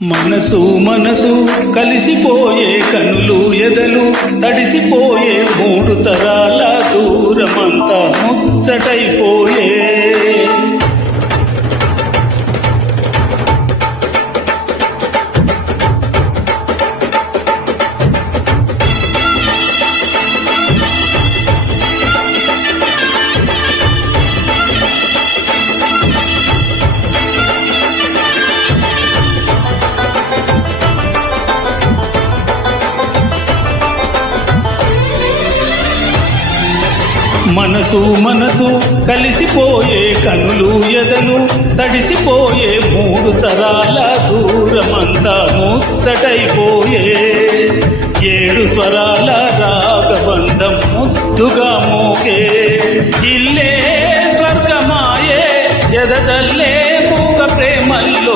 మనసు మనసు కలిసిపోయే కనులు ఎదలు తడిసిపోయే మూడు తరాల దూరమంతా ముచ్చటైపోయే మనసు మనసు కలిసిపోయే కనులు ఎదలు తడిసిపోయే మూడు తరాల దూరమంతా ముచ్చటైపోయే ఏడు స్వరాల రాగబంధం ముద్దుగా మోగే ఇల్లే స్వర్గమాయే ఎదజల్లే మూగ ప్రేమల్లో